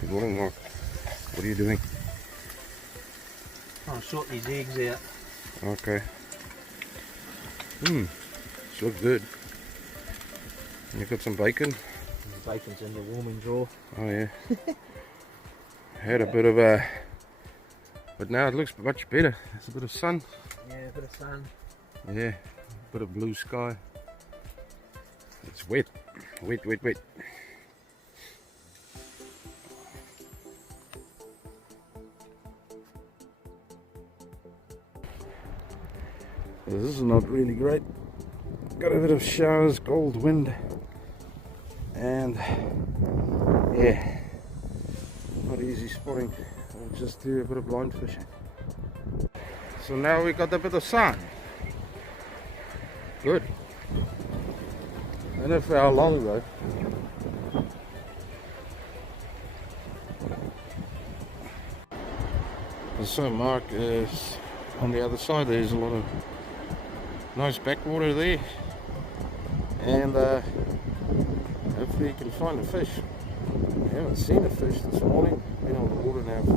Good morning, Mark. What are you doing? I'll sort these eggs out. Okay. This looks good. And you've got some bacon? The bacon's in the warming drawer. Oh yeah. Had a bit of a... But now it looks much better. There's a bit of sun. Yeah, a bit of sun. Yeah, a bit of blue sky. It's wet. Wet, wet, wet. This is not really great. Got a bit of showers, cold wind, and yeah, not easy spotting. I'll just do a bit of blind fishing. So now we got a bit of sun. Good. I don't know for how long though. So Mark is on the other side. There's a lot of nice backwater there, and hopefully you can find a fish. I haven't seen a fish this morning. Been on the water now for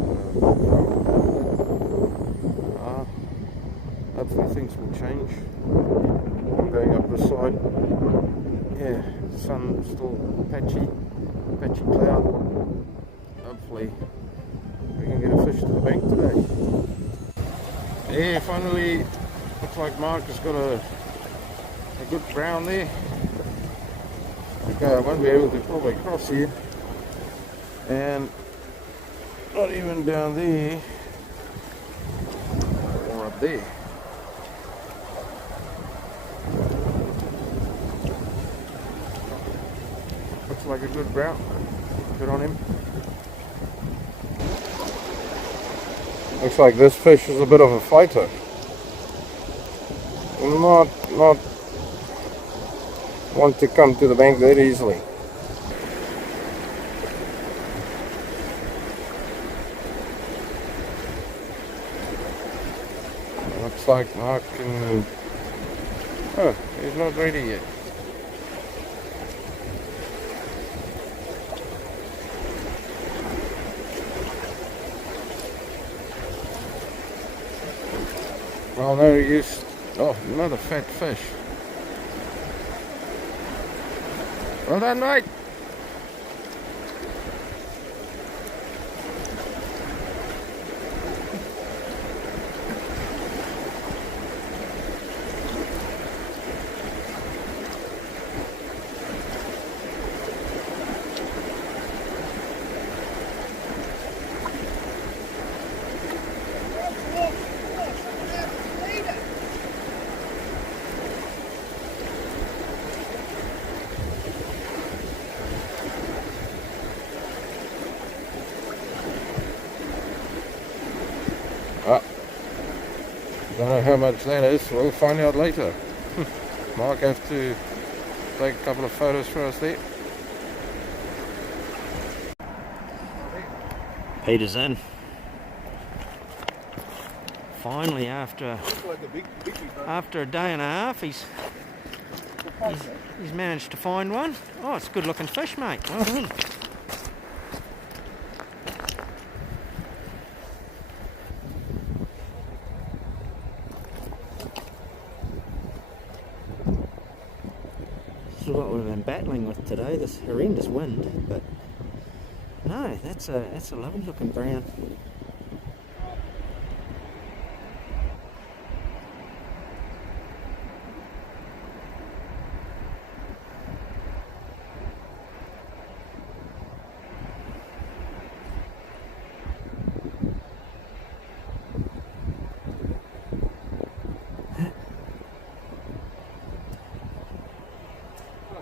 hopefully things will change. I'm going up this side. Yeah, sun still patchy cloud. Hopefully we can get a fish to the bank today. Yeah, finally looks like Mark has got a good brown there. Okay, I won't be able to probably cross here, and not even down there or up there. Looks like a good brown. Good on him. Looks like this fish is a bit of a fighter. Not want to come to the bank that easily. Looks like Mark can... Oh, he's not ready yet. Well, no use. Oh, another fat fish. Well done, mate. Don't know how much that is. We'll find out later. Mark have to take a couple of photos for us there. Peter's in. Finally, after a day and a half, he's managed to find one. Oh, it's a good looking fish, mate. Well done. This is what we've been battling with today, this horrendous wind, but no, that's a lovely looking brown.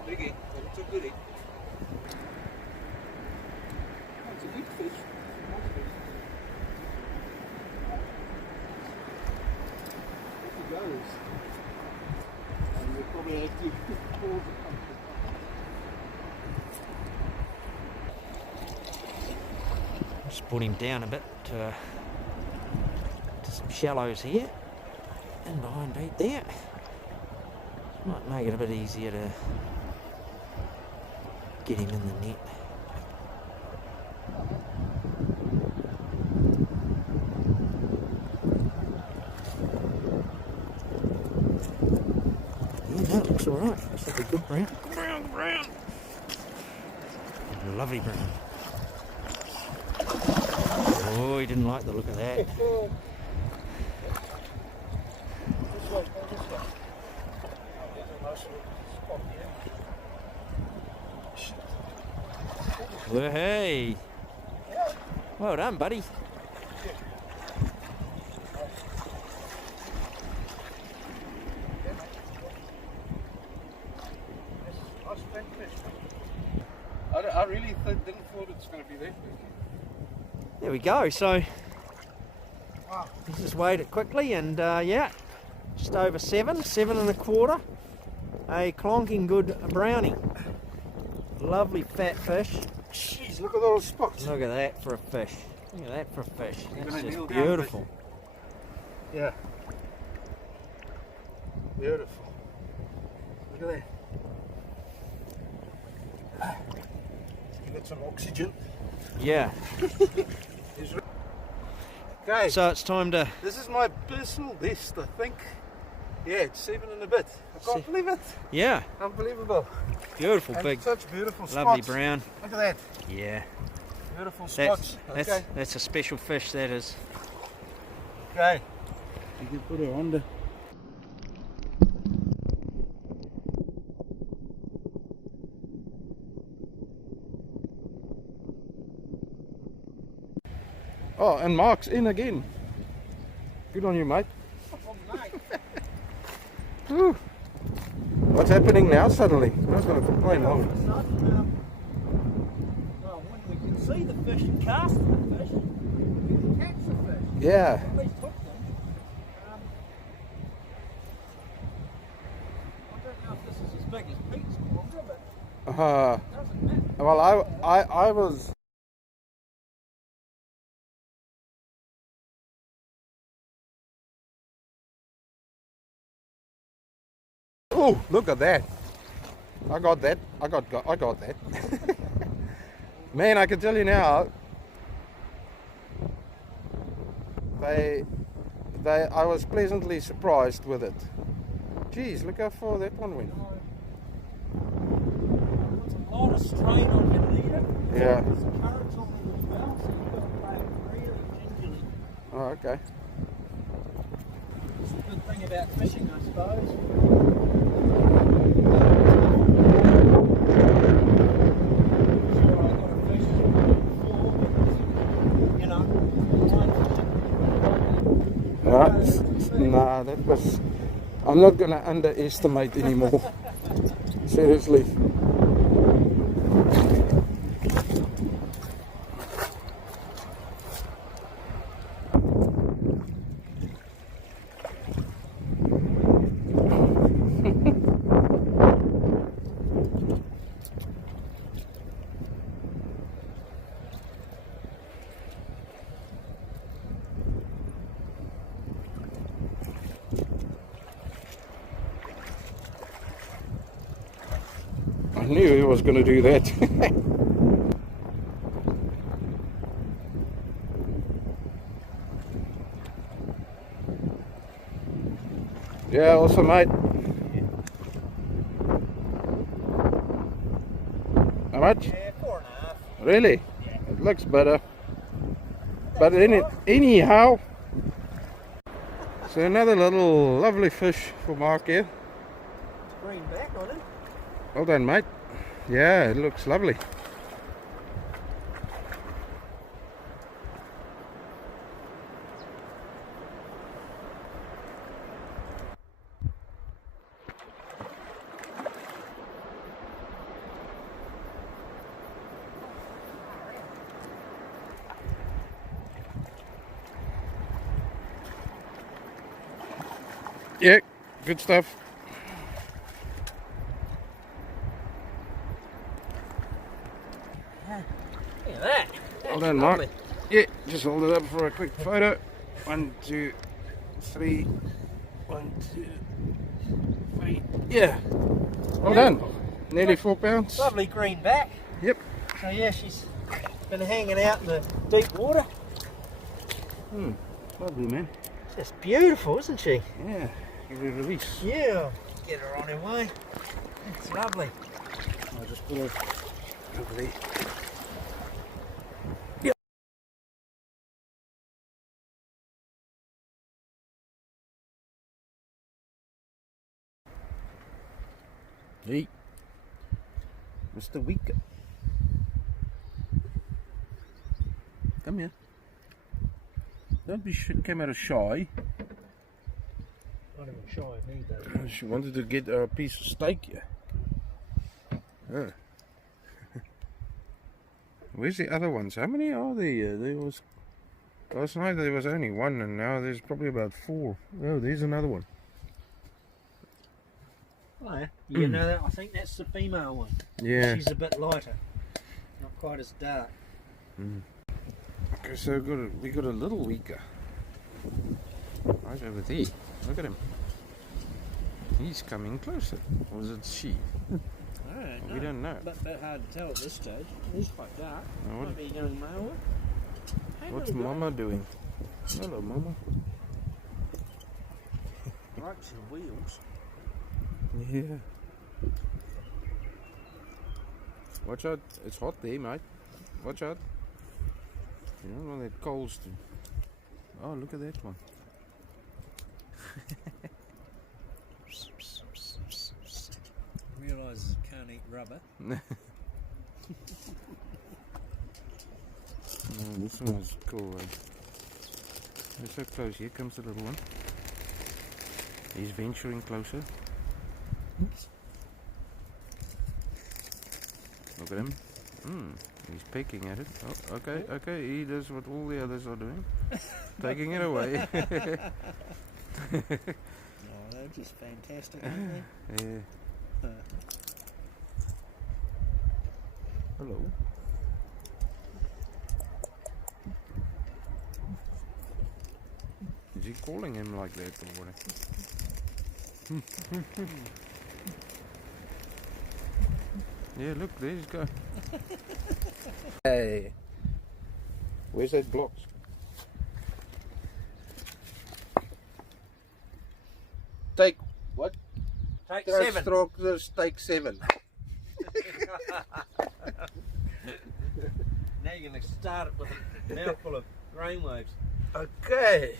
Biggie, but it's a goodie. It's a good fish. Nice fish. Off he goes. And we'll probably have to pause it. Just put him down a bit to some shallows here and behind right there. Might make it a bit easier to get him in the net. Right, this will be good brown. Brown. Lovely brown. Oh, he didn't like the look of that. This way, go this way. There's a nice little spot here. Well, hey. Well done, buddy. I really didn't thought it's going to be that big. There we go. So Wow. he just weighed it quickly, and yeah, just over 7 1/4. A clonking good brownie. Lovely fat fish. Jeez, look at those spots. Look at that for a fish. Look at that for a fish. That's gonna just kneel down, beautiful. Yeah. Beautiful. Look at that. Give it some oxygen. Yeah. Okay, So it's time to. this is my personal best, I think. Yeah, it's 7 and a bit. I can't believe it. Yeah. Unbelievable. Beautiful, And big, such beautiful spots. lovely brown. Look at that. Yeah. Beautiful That's spots. that's Okay. that's a special fish. That is. Okay. You can put her under. Oh, and Mark's in again. Good on you, mate. Whew. What's happening now suddenly? I'm not going to complain long. Well, when we can see the fish and cast the fish, we can catch the fish. Yeah. At least hook them. I don't know if this is as big as Pete's quagga, but it doesn't matter. Well, I was. Oh, look at that! I got that. I got that. Man, I can tell you now. I was pleasantly surprised with it. Geez, look how far that one went. Puts a lot of strain on your leader. Yeah. There's currents on it as well, so you've got to play it really gingerly. Oh, okay. It's a good thing about fishing, I suppose. Nah, that was. I'm not gonna underestimate anymore. Seriously. I knew he was going to do that. Yeah, awesome, mate. How much? Yeah, 4.5. Really? It looks better. But anyhow, so another little lovely fish for Mark here. Green back on it. Well done, mate. Yeah, it looks lovely. Yeah, good stuff. Look at that. Well done, Mark. Yeah, just hold it up for a quick photo. 1, 2, 3. 1, 2, 3. Yeah. Well done. Nearly 4 pounds. Lovely green back. Yep. So yeah, she's been hanging out in the deep water. Lovely, man. Just beautiful, isn't she? Yeah. Give it a release. Yeah. Get her on her way. It's lovely. I'll just put it over there. Hey, Mr. Weaker. Come here. Don't be camera shy. Not even shy of me though. She wanted to get a piece of steak here. Huh. Where's the other ones? How many are there? There was last night there was only one, and now there's probably about 4. Oh, there's another one. Oh, yeah. You know that? I think that's the female one. Yeah. She's a bit lighter, not quite as dark. Okay, so we got a little weaker. Right over there. Look at him. He's coming closer. Or is it she? I don't know. We don't know. A bit hard to tell at this stage. It is quite dark. Now, Might be a young male. Hey, what's little guy. Mama doing? Hello, Mama. Ropes and wheels. Yeah. Watch out. It's hot there, mate. Watch out. You don't want that coals to... Oh, look at that one. Realises it can't eat rubber. Oh, this one is cool. They're so close. Here comes the little one. He's venturing closer. Look at him. He's pecking at it. Oh, okay, okay. He does what all the others are doing. Taking it away. Oh, they're just fantastic, aren't they? Yeah. Hello. Is he calling him like that or what? Yeah, look, there he's go. Hey. Where's that blocks? Take what? Take Throat 7. stroke, take 7. Now you're going to start it with a mouthful of brainwaves. Okay.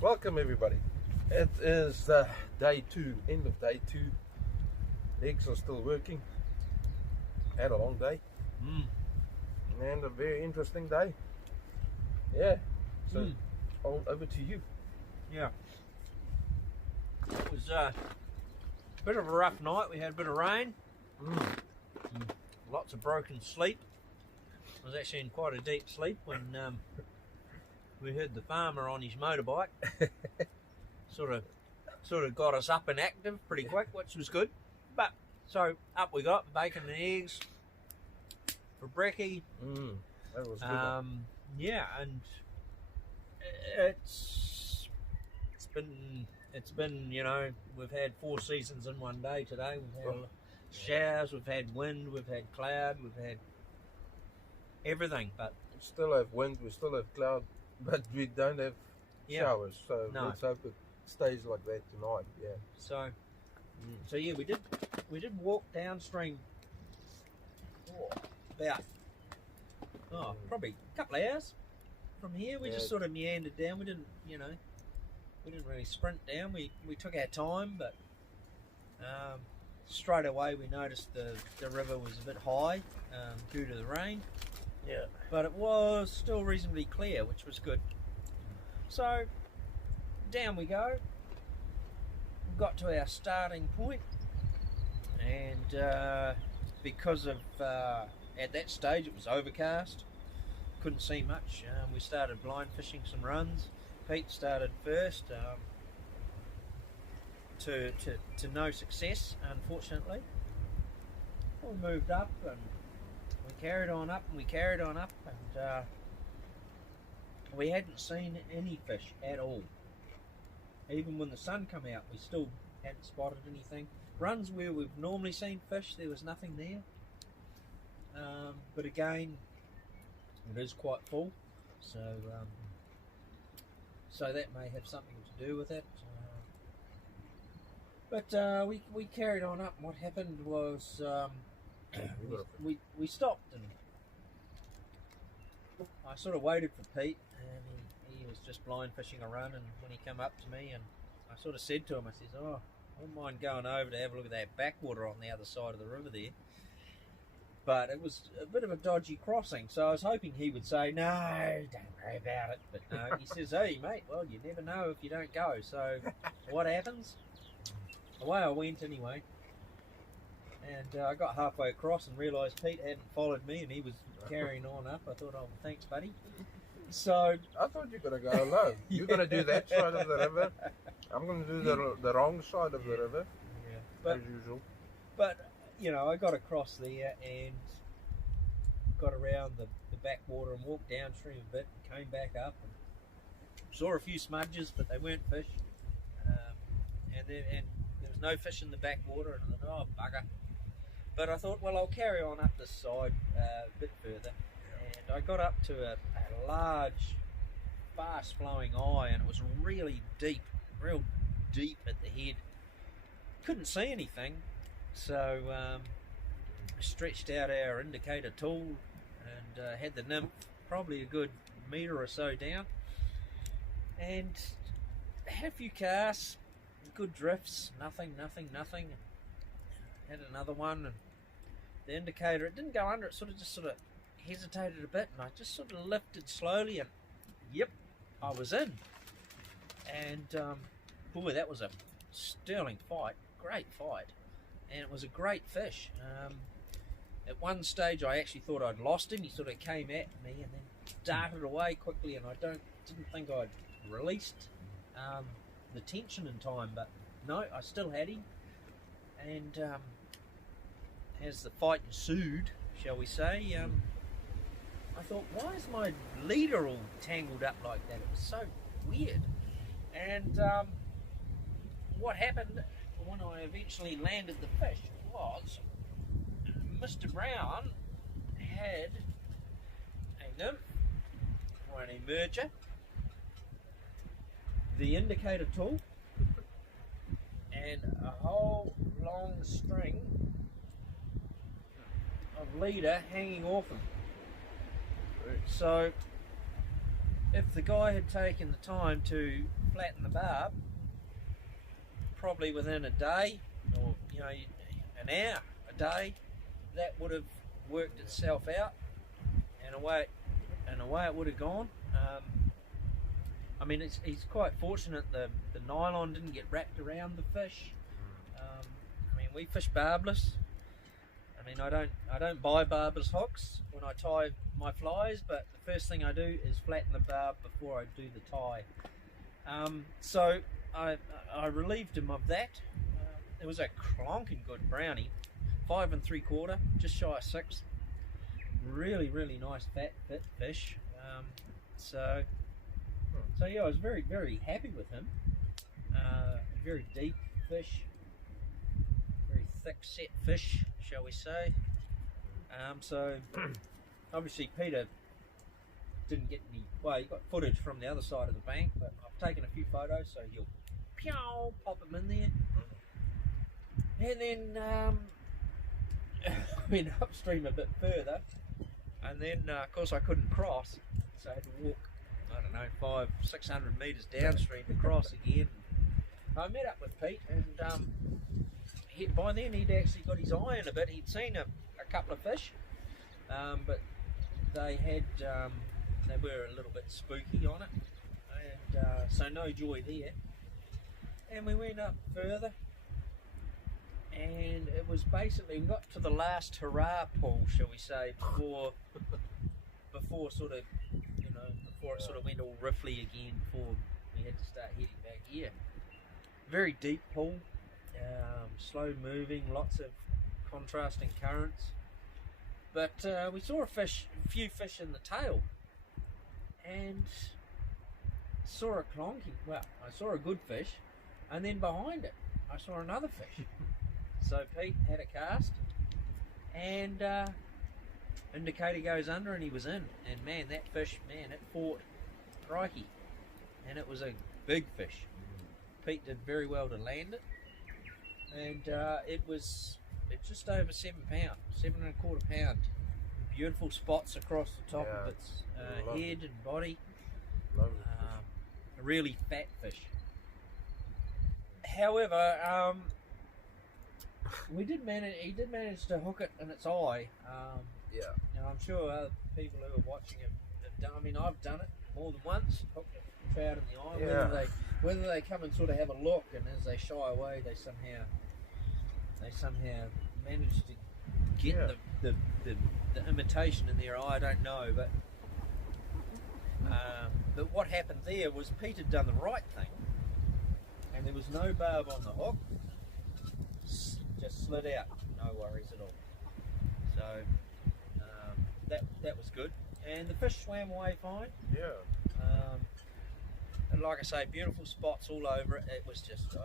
Welcome everybody. It is day 2, end of day 2. Legs are still working. Had a long day. And a very interesting day. Yeah. So over to you. Yeah. It was a bit of a rough night. We had a bit of rain. Lots of broken sleep. I was actually in quite a deep sleep when we heard the farmer on his motorbike. sort of got us up and active pretty quick, which was good. But so up we got, bacon and eggs for brekkie. That was good. Yeah, and it's been, you know, we've had 4 seasons in one day today. We've had showers, we've had wind, we've had cloud, we've had everything. But we still have wind, we still have cloud, but we don't have showers. So let's hope it stays like that tonight. Yeah. So yeah, we did walk downstream about probably a couple of hours from here. We just sort of meandered down. We didn't really sprint down. We took our time, but straight away we noticed the river was a bit high due to the rain. Yeah. But it was still reasonably clear, which was good. So down we go. We got to our starting point, and because of at that stage it was overcast, couldn't see much. We started blind fishing some runs. Pete started first, to no success, unfortunately. We moved up and we carried on up and we carried on up, and we hadn't seen any fish at all. Even when the sun came out, we still hadn't spotted anything. Runs where we've normally seen fish, there was nothing there. But again, it is quite full, so that may have something to do with it. But we carried on up. And what happened was we stopped, and I sort of waited for Pete, and he was just blind fishing a run. And when he came up to me, and I sort of said to him, I says, "Oh, I wouldn't mind going over to have a look at that backwater on the other side of the river there." But it was a bit of a dodgy crossing, so I was hoping he would say, "No, don't worry about it." But no, he says, "Hey, mate, well, you never know if you don't go." So what happens? Away I went anyway. And I got halfway across and realised Pete hadn't followed me, and he was carrying on up. I thought, "Oh, thanks, buddy." So I thought you were going to go alone. You're going to do that side of the river. I'm going to do the wrong side of the river, but, as usual. But, you know, I got across there and got around the backwater and walked downstream a bit and came back up and saw a few smudges, but they weren't fish. And there was no fish in the backwater, and I thought, "Oh, bugger." But I thought, well, I'll carry on up this side a bit further. And I got up to a large, fast-flowing eye, and it was really deep, real deep at the head. Couldn't see anything, so I stretched out our indicator tool and had the nymph probably a good metre or so down, and had a few casts, good drifts, nothing. Had another one, and the indicator, it didn't go under, it sort of hesitated a bit, and I just sort of lifted slowly, and yep, I was in. And boy, that was a sterling fight, great fight, and it was a great fish. At one stage I actually thought I'd lost him. He sort of came at me and then darted away quickly, and I didn't think I'd released the tension in time, but no, I still had him. And as the fight ensued, shall we say, I thought, why is my leader all tangled up like that? It was so weird. And what happened when I eventually landed the fish was Mr. Brown had a nymph or an emerger, the indicator tool, and a whole long string of leader hanging off him. So if the guy had taken the time to flatten the barb, probably within a day, or an hour a day, that would have worked itself out, and away it would have gone. I mean, he's quite fortunate the nylon didn't get wrapped around the fish. I mean, we fish barbless. I mean, I don't buy barbless hooks when I tie my flies, but the first thing I do is flatten the barb before I do the tie. So I relieved him of that. It was a clonking good brownie, 5 3/4, just shy of 6. Really nice fat fit fish. So yeah, I was very, very happy with him. Very deep fish, very thick set fish, shall we say. So obviously Peter didn't get any, well, he got footage from the other side of the bank, but I've taken a few photos, so he'll pop him in there. And then went upstream a bit further, and then of course I couldn't cross, so I had to walk, I don't know, 500-600 metres downstream to cross again. I met up with Pete, and by then he'd actually got his eye in a bit. He'd seen a couple of fish, but they were a little bit spooky on it, and so no joy there. And we went up further, and it was basically, we got to the last hurrah pull, shall we say, before sort of, before it sort of went all riffly again, before we had to start heading back here. Very deep pool, slow moving, lots of contrasting currents. But we saw a few fish in the tail, and saw a clonking. Well, I saw a good fish, and then behind it, I saw another fish. So Pete had a cast, and indicator goes under, and he was in. And man, that fish, it fought, crikey, and it was a big fish. Pete did very well to land it, and it's just over 7 pound, 7.25 pound. Beautiful spots across the top Yeah, of its lovely. head and body. Lovely. A really fat fish. However, he did manage to hook it in its eye. Yeah. And I'm sure other people who are watching have done. I mean, I've done it more than once. Hooked a trout in the eye. Yeah. Whether they come and sort of have a look, and as they shy away, they somehow manage to get Yeah. the imitation in their eye. I don't know, but what happened there was Pete had done the right thing, and there was no barb on the hook. Just slid out, no worries at all. So that was good, and the fish swam away fine. Yeah. And like I say, beautiful spots all over it. It was just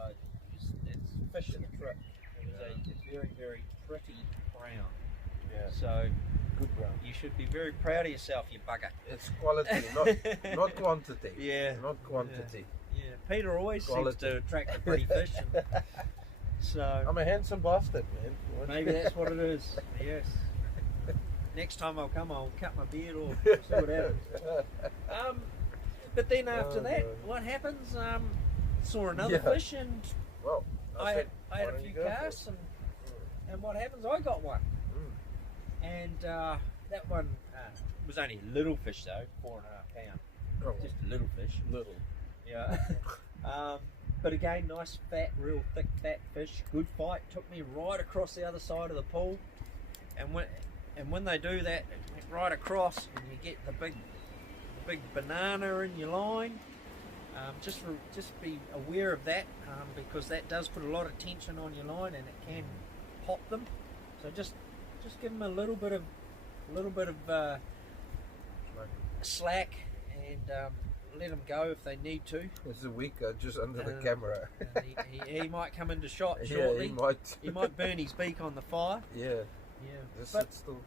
it's fish in a trip. It was a very, very pretty brown. Yeah. So Good brown. you should be very proud of yourself, you bugger. It's quality, not quantity. Yeah. Not quantity. Yeah, Peter always Quality. seems to attract the pretty fish. And so I'm a handsome bastard, man. What? maybe that's what it is. Yes. Next time I'll come, I'll cut my beard or see what happens. But then after Oh, that, no. what happens? Saw another Yeah. fish, and Well, I had why a don't few you go for it? casts, and what happens? I got one, and that one was only a little fish though, 4.5 pound, Oh, just a little fish. little. Yeah. But again, nice fat, real thick fat fish. Good fight. Took me right across the other side of the pool, and when they do that, it went right across, and you get the big banana in your line. Just be aware of that, because that does put a lot of tension on your line, and it can pop them. So just give them a little bit of slack, and let them go if they need to. It's a week just under the Um, camera. And he might come into shot Yeah, shortly. he might. He might burn his beak on the fire. Yeah, Yeah. just But sit still.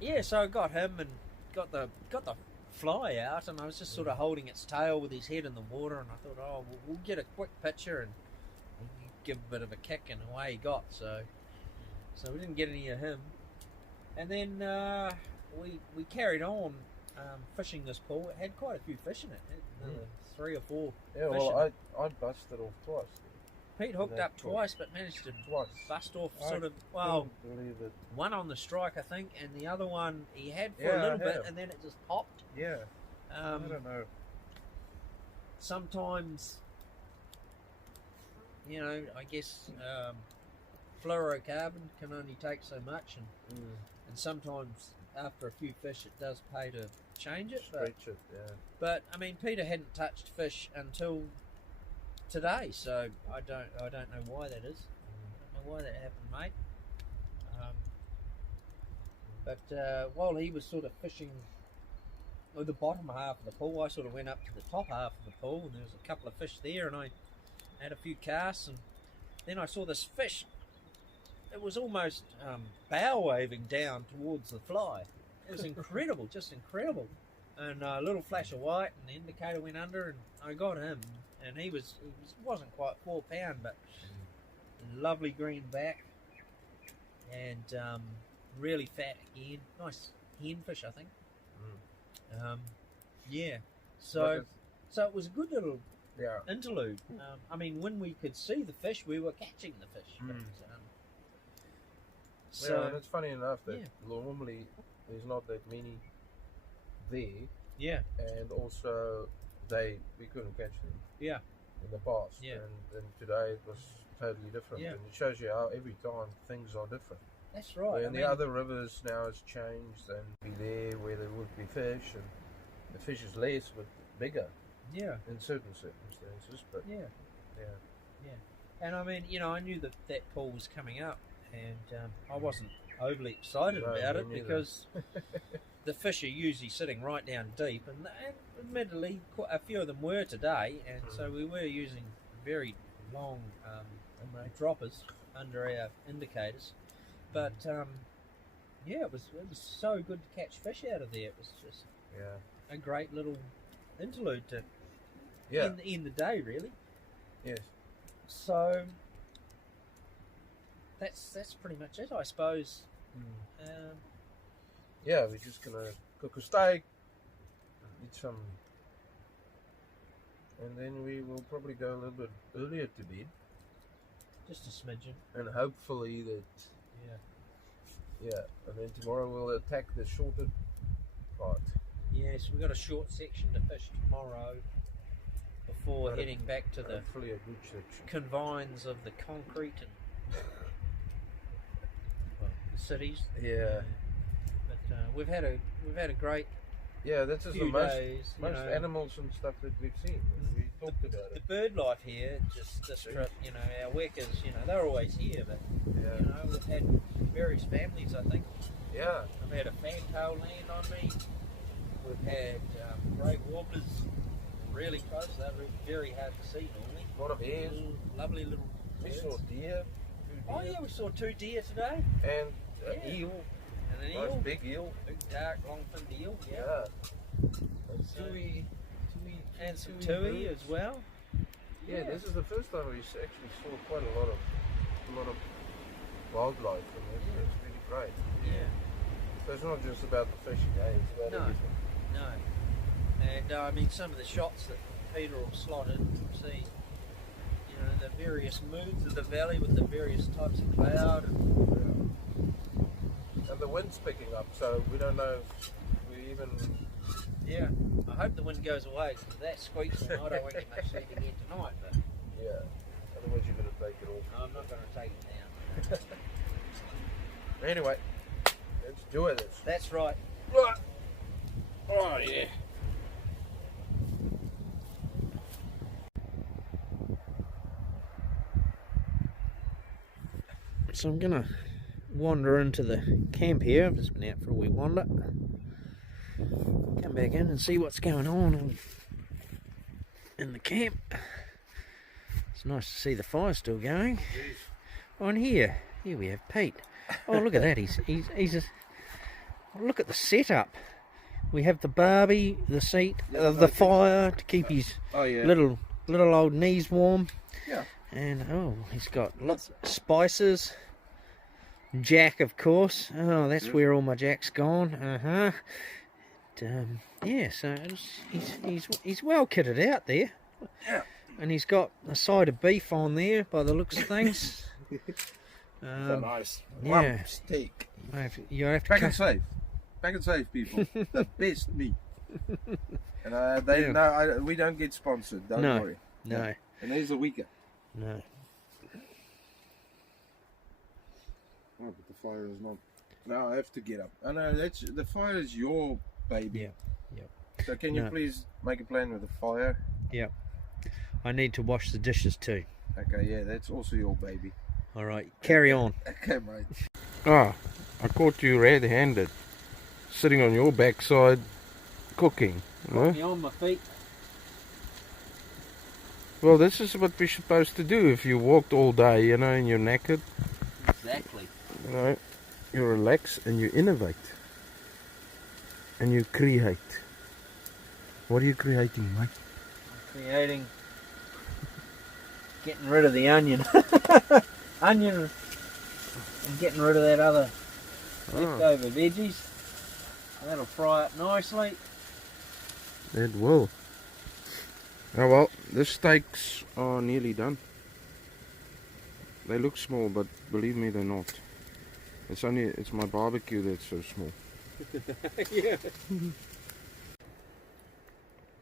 yeah, so I got him and got the fly out, and I was just sort of holding its tail with his head in the water, and I thought, oh, we'll get a quick picture and give a bit of a kick, and away he got. So we didn't get any of him, and then we carried on fishing this pool. It had quite a few fish in it. It had another 3 or 4 Yeah, fish in well, it. I busted off twice. Pete hooked that up pool. twice, but managed to Twice. bust off I sort of, well, couldn't believe it. one on the strike, I think, and the other one he had for Yeah, a little I bit, have. and then it just popped. Yeah, I don't know. Sometimes, I guess fluorocarbon can only take so much, and sometimes after a few fish it does pay to change it. Stretch it, yeah. But I mean, Peter hadn't touched fish until today, so I don't know why that is. I don't know why that happened, mate. But while he was sort of fishing the bottom half of the pool, I sort of went up to the top half of the pool, and there was a couple of fish there, and I had a few casts, and then I saw this fish. It was almost bow waving down towards the fly. It was incredible, just incredible. And a little flash of white, and the indicator went under, and I got him. And he wasn't quite 4 pound, but lovely green back, and really fat again. Nice hen fish, I think. Yeah. So it was a good little Yeah. interlude. I mean, when we could see the fish, we were catching the fish. But, Yeah, and it's funny enough that yeah. normally there's not that many there, yeah, and also we couldn't catch them yeah, in the past, Yeah. and today it was totally different. Yeah. And it shows you how every time things are different. that's right. Where I in mean, the other rivers now it's changed, and be there where there would be fish, and the fish is less but bigger yeah, in certain circumstances. But yeah. yeah, And I mean, I knew that pool was coming up, and I wasn't overly excited No, about me it neither. because the fish are usually sitting right down deep, and admittedly, quite a few of them were today, and so we were using very long droppers under our indicators. But yeah, it was so good to catch fish out of there. It was just yeah, a great little interlude to yeah, in the day, really. yes, So that's pretty much it, I suppose. Yeah, we're just gonna cook a steak, eat some, and then we will probably go a little bit earlier to bed, Just a smidgen. and hopefully that, and then tomorrow we'll attack the shorter part. Yes, we've got a short section to fish tomorrow before heading back to the Hopefully a good section. confines of the concrete and well, the cities. Yeah. But we've had a great Yeah, this is the few most days. you know. animals and stuff that we've seen. We talked about The it. bird life here, just this trip, our wekas, they're always here, but Yeah. we've had various families. I think Yeah. I've had a fantail land on me. We've had grey warblers really close. They're very hard to see normally. A lot of hares. Lovely little We birds. saw deer. Oh yeah, we saw 2 deer today, And an Yeah. eel. and an Nice eel, big eel. big dark long-finned eel. Yeah. And So- tui. And some Tui tui birds. as well. Yeah, this is the first time we actually saw quite a lot of wildlife, and it's really great. Yeah. So it's not just about the fishing, it's about No. everything. No. And I mean, some of the shots that Peter will slot in, see, the various moods of the valley with the various types of cloud. And, And the wind's picking up, so we don't know if we even. yeah, I hope the wind goes away because that squeaks and I don't want to get much sleep again tonight. But Yeah. Otherwise, you're going to take it off. I'm not going to take it down. Anyway, let's do it. That's right. Right. Oh, yeah. So I'm gonna wander into the camp here. I've just been out for a wee wander. Come back in and see what's going on in the camp. It's nice to see the fire still going. On here we have Pete. Oh, look at that! Look at the setup. We have the Barbie, the seat, the fire to keep his little old knees warm. Yeah. And oh, he's got lots of spices. Jack, of course. Oh, that's where all my Jack's gone. Yeah, so he's well kitted out there. Yeah. And he's got a side of beef on there, by the looks of things. Nice. yeah. Rump steak. You have to Back and cut. safe. Back and safe, people. The best meat. And we don't get sponsored. Don't No. worry. No, And there's a weaker. no. Oh, but the fire is not. No, I have to get up. I know the fire is your baby. Yeah. So can you No. please make a plan with the fire? I need to wash the dishes too. Okay, yeah, that's also your baby. All right, carry on. Okay, mate. Ah, I caught you red-handed, sitting on your backside, cooking. No? Me on my feet. Well, this is what we're supposed to do if you walked all day, and you're knackered. Exactly. You relax and you innovate. And you create. What are you creating, mate? Creating, getting rid of the onion. Onion and getting rid of that other leftover veggies. That'll fry it nicely. It will. Oh well, the steaks are nearly done. They look small, but believe me, they're not. It's my barbecue that's so small. Yeah.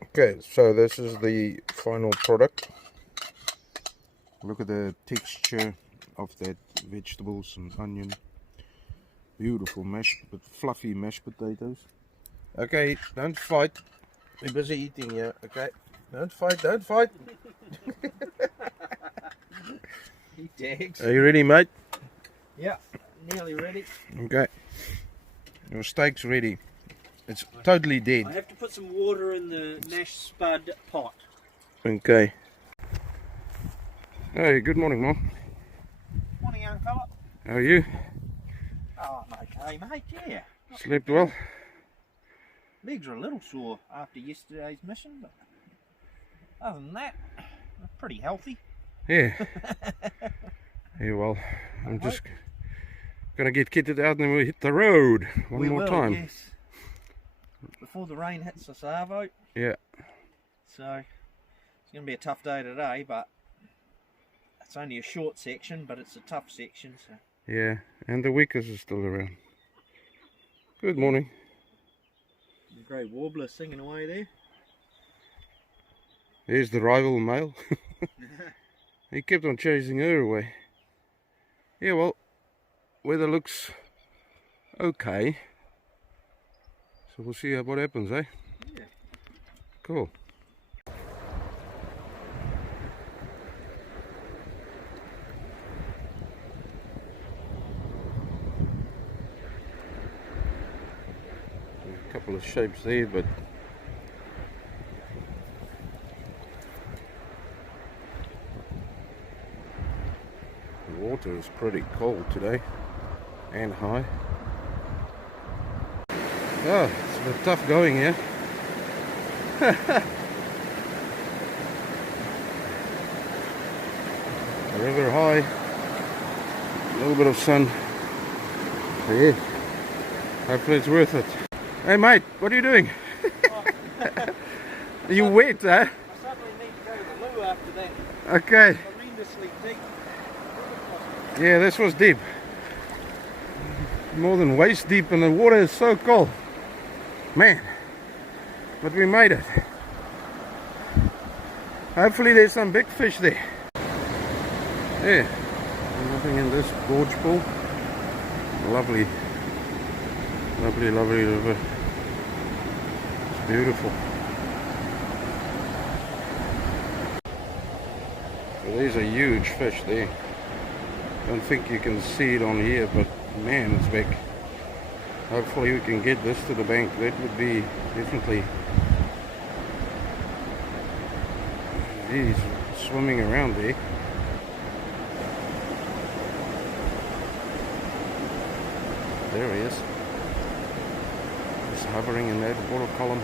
Okay, so this is the final product. Look at the texture of that vegetables and onion. Beautiful fluffy mashed potatoes. Okay, don't fight. We're busy eating here, okay? Don't fight. He tags. Are you ready, mate? Yeah, nearly ready. Okay. Your steak's ready. It's totally dead. I have to put some water in the mash spud pot. Okay. Hey, good morning, Mom. Morning, young fella. How are you? Oh, I'm okay, mate, yeah. Slept well? Legs are a little sore after yesterday's mission, but other than that, I'm pretty healthy. Yeah. Yeah, well, I'm just gonna get kitted out and then we'll hit the road one more time. Yes. Before the rain hits the Savo. Yeah. So it's going to be a tough day today, but it's only a short section, but it's a tough section. So. Yeah, and the Wickers are still around. Good morning. The grey warbler singing away there. There's the rival male. He kept on chasing her away. Yeah, well, weather looks okay. So we'll see what happens, eh? Yeah. Cool. A couple of shapes there, but the water is pretty cold today and high. Oh, it's a bit tough going here. The river high, a little bit of sun. So yeah, hopefully it's worth it. Hey mate, what are you doing? Are you wet, huh? I suddenly need to go to the loo after that. Okay. Horrendously deep. Yeah, this was deep. More than waist deep, and the water is so cold. Man, but we made it. Hopefully there's some big fish there. Yeah, nothing in this gorge pool. Lovely, lovely, lovely river. It's beautiful. So there's a huge fish there. Don't think you can see it on here, but man, it's big. Hopefully we can get this to the bank. That would be definitely... He's swimming around there. There he is. He's hovering in that water column.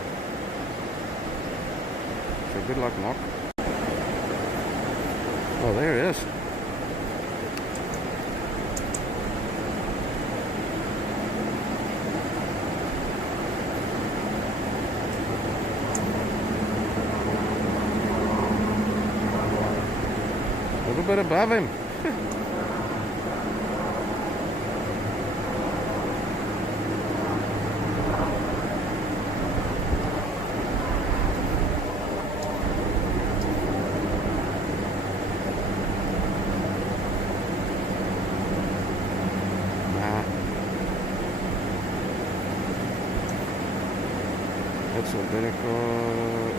So good luck, Mark. Oh, there he is. A little bit above him. That's a better call.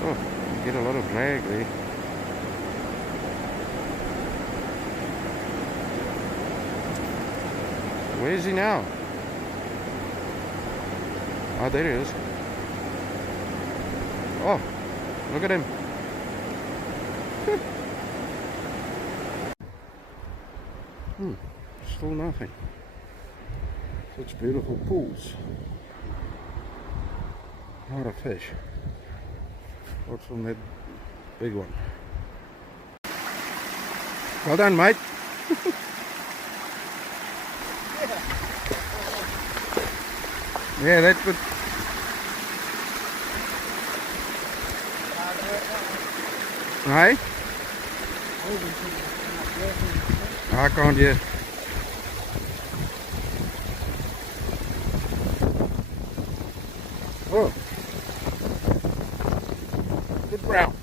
Oh, you get a lot of drag there. Where is he now? Oh, there he is. Oh, look at him. Still nothing. Such beautiful pools. Not a fish. Apart from that big one. Well done, mate. Yeah, that could. Right? I can't yet. Oh. Good brown.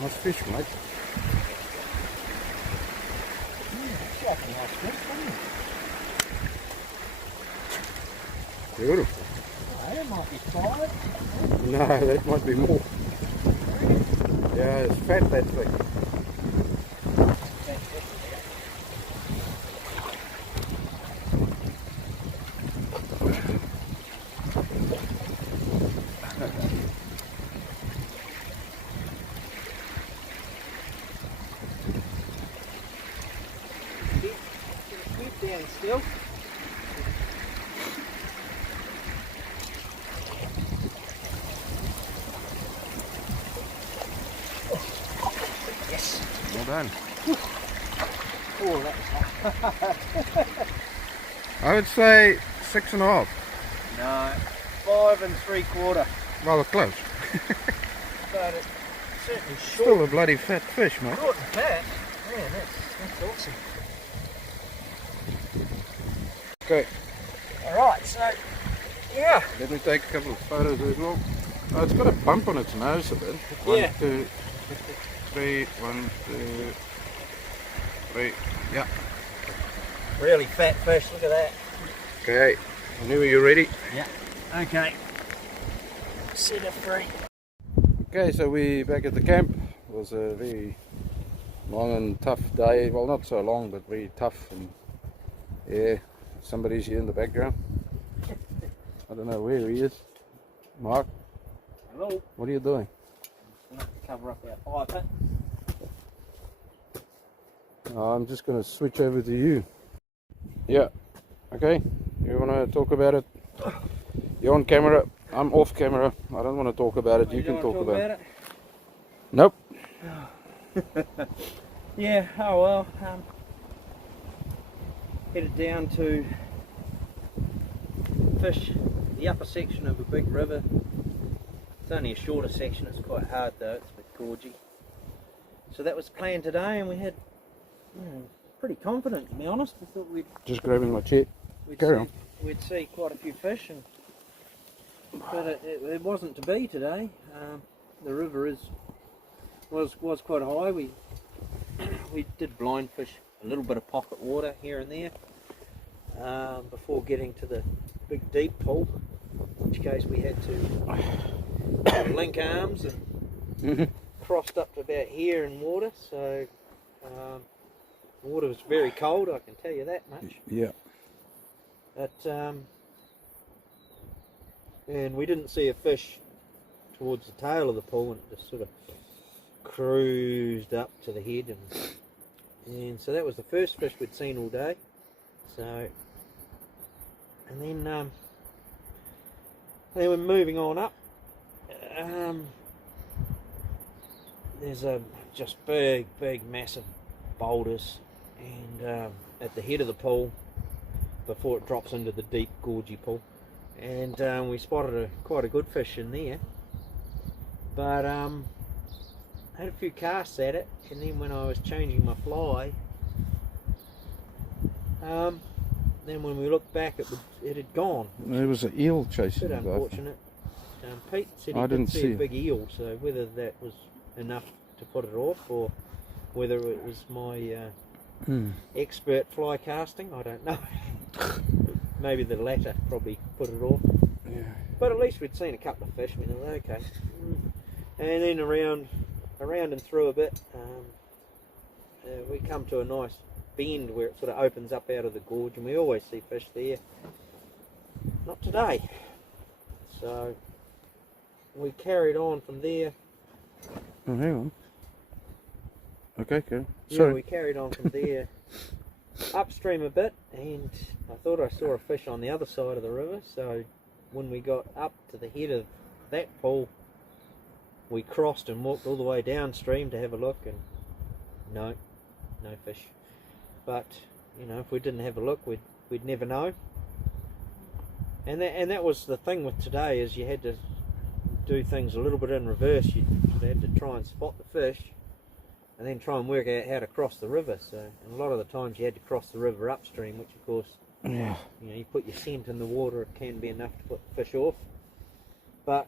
Nice fish, mate. Beautiful. That might be 5. No, that might be more. Yeah, it's fat, that thing. Stand still. Yes. Well done. Oh, that's I would say 6.5. no, 5 3/4. Rather close. But it's certainly short. Still a bloody fat fish, mate. Short and fat. Man, that's awesome. Okay, Alright, so, yeah. let me take a couple of photos as well. Oh, it's got a bump on its nose a bit. Yeah. 1, 2, 3, 1, 2, 3. Yeah. Really fat fish, look at that. Okay, whenever you're ready. Yeah. Okay. Set her free. Okay, so we're back at the camp. It was a very long and tough day. Well, not so long, but very tough. And yeah, somebody's here in the background. I don't know where he is. Mark, Hello. what are you doing? I'm going to cover up our fire pit. I'm just going to switch over to you. Yeah, okay. You want to talk about it? You're on camera. I'm off camera. I don't want to talk about it. You can talk about it. Nope. Yeah, oh well. Headed down to fish the upper section of a big river. It's only a shorter section, it's quite hard though, it's a bit gorgy. So that was planned today, and we had pretty confident, to be honest. We thought Just grabbing my chair. Carry on. we'd see quite a few fish, but it wasn't to be today. The river was quite high. We did blind fish a little bit of pocket water here and there before getting to the big deep pool, in which case we had to link arms and crossed up to about here in water. So the water was very cold, I can tell you that much. Yeah. But and we didn't see a fish towards the tail of the pool, and it just sort of cruised up to the head, and so that was the first fish we'd seen all day. So, and then we're moving on up. There's just big, massive boulders, and at the head of the pool, before it drops into the deep, gorgy pool, and we spotted quite a good fish in there. But had a few casts at it, and then when I was changing my fly, then when we looked back, it had gone. There was an eel A chasing bit us. unfortunate. Pete said he I didn't didn't see see a it. big eel, so whether that was enough to put it off, or whether it was my expert fly casting, I don't know. Maybe the latter probably put it off. Yeah. But at least we'd seen a couple of fish. We thought, okay. And then around and through a bit, we come to a nice bend where it sort of opens up out of the gorge, and we always see fish there. Not today. So we carried on from there. Oh, hang on. Okay, okay. Yeah, Sorry. we carried on from there upstream a bit, and I thought I saw a fish on the other side of the river. So when we got up to the head of that pool, we crossed and walked all the way downstream to have a look, and no fish. But you know, if we didn't have a look, we'd never know. And that was the thing with today, is you had to do things a little bit in reverse. You had to try and spot the fish, and then try and work out how to cross the river. So, and a lot of the times you had to cross the river upstream, which of course, Yeah. you know, you put your scent in the water, it can be enough to put the fish off. But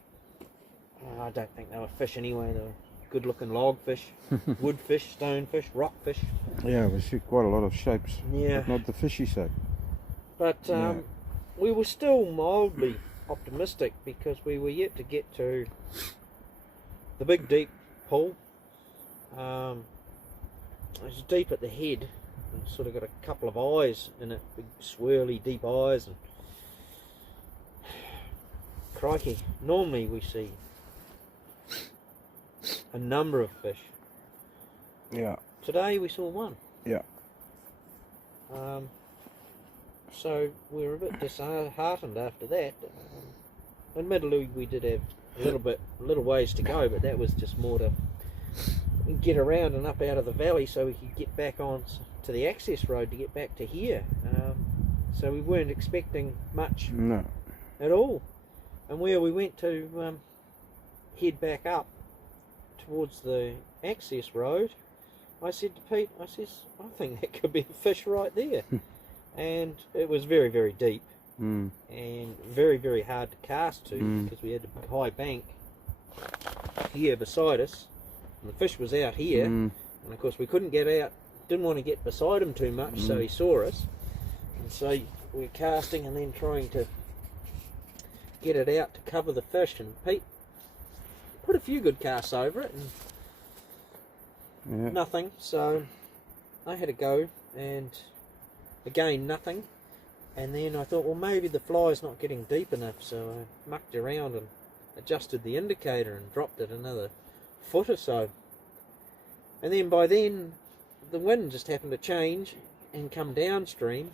I don't think they were fish anyway. They were good-looking logfish, woodfish, stonefish, rockfish. Yeah, we see quite a lot of shapes. Yeah. But not the fishy shape. But Yeah. we were still mildly optimistic, because we were yet to get to the big deep pool. It's deep at the head, and sort of got a couple of eyes in it, big swirly deep eyes, and crikey, normally we see a number of fish. Yeah. Today we saw one. Yeah. So we were a bit disheartened after that. Admittedly, we did have a little ways to go, but that was just more to get around and up out of the valley so we could get back on to the access road to get back to here. So we weren't expecting much at all. And where we went to head back up towards the access road, I said to Pete, I think that could be a fish right there. And it was very, very deep and very, very hard to cast to because we had a high bank here beside us. And the fish was out here, and of course we couldn't get out, didn't want to get beside him too much, so he saw us. And so we're casting and then trying to get it out to cover the fish, and Pete put a few good casts over it and nothing, so I had a go and again nothing, and then I thought, well, maybe the fly's not getting deep enough, so I mucked around and adjusted the indicator and dropped it another foot or so, and then by then the wind just happened to change and come downstream,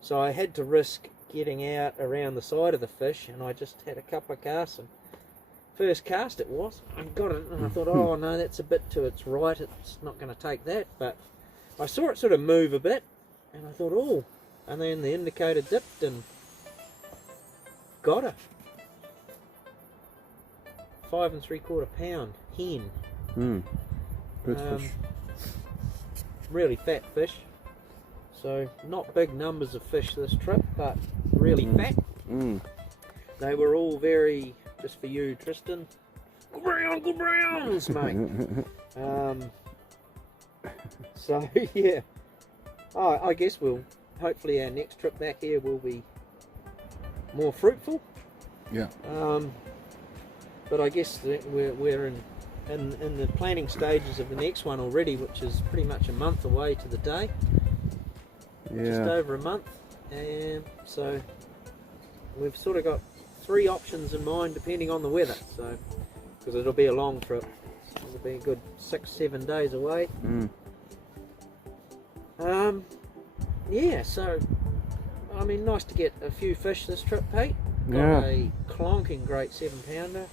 so I had to risk getting out around the side of the fish, and I just had a couple of casts, and first cast it was, and got it, and I thought, oh no, that's a bit to its right, it's not going to take that, but I saw it sort of move a bit, and I thought, oh, and then the indicator dipped and got her. 5 3/4 pound hen. Good fish. Really fat fish. So not big numbers of fish this trip, but really fat. They were all very, just for you, Tristan, good browns, mate. So yeah, I guess hopefully our next trip back here will be more fruitful. Yeah. But I guess that we're in the planning stages of the next one already, which is pretty much a month away to the day. Just over a month, and so we've sort of got 3 options in mind depending on the weather. So because it'll be a long trip, it'll be a good 6-7 days away. Yeah, so I mean, nice to get a few fish this trip, Pete. Got a clonking great 7-pounder.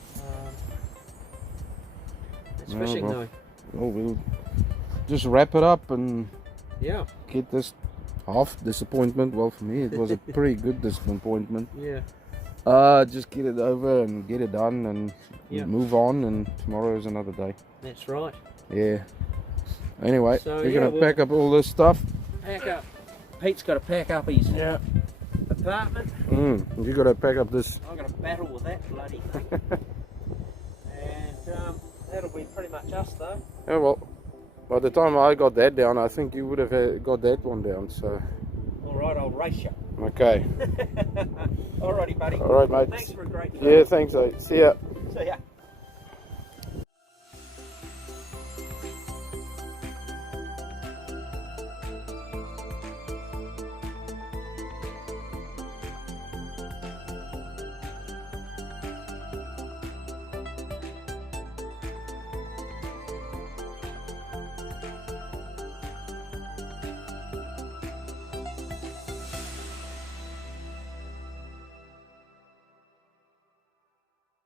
It's fishing though. Well, we'll just wrap it up and get this half disappointment. Well, for me, it was a pretty good disappointment. Yeah. Just get it over and get it done and move on, and tomorrow is another day. That's right. Yeah. Anyway, So, we're gonna pack up all this stuff. Pack up. Pete's got to pack up his apartment. You gotta pack up this. I've got to battle with that bloody thing. And that'll be pretty much us though. Yeah, well, by the time I got that down, I think you would have got that one down. So. Alright, I'll race you. Okay. Alrighty, buddy. All right, mate. Thanks for a great trip. Yeah, thanks. See ya. See ya.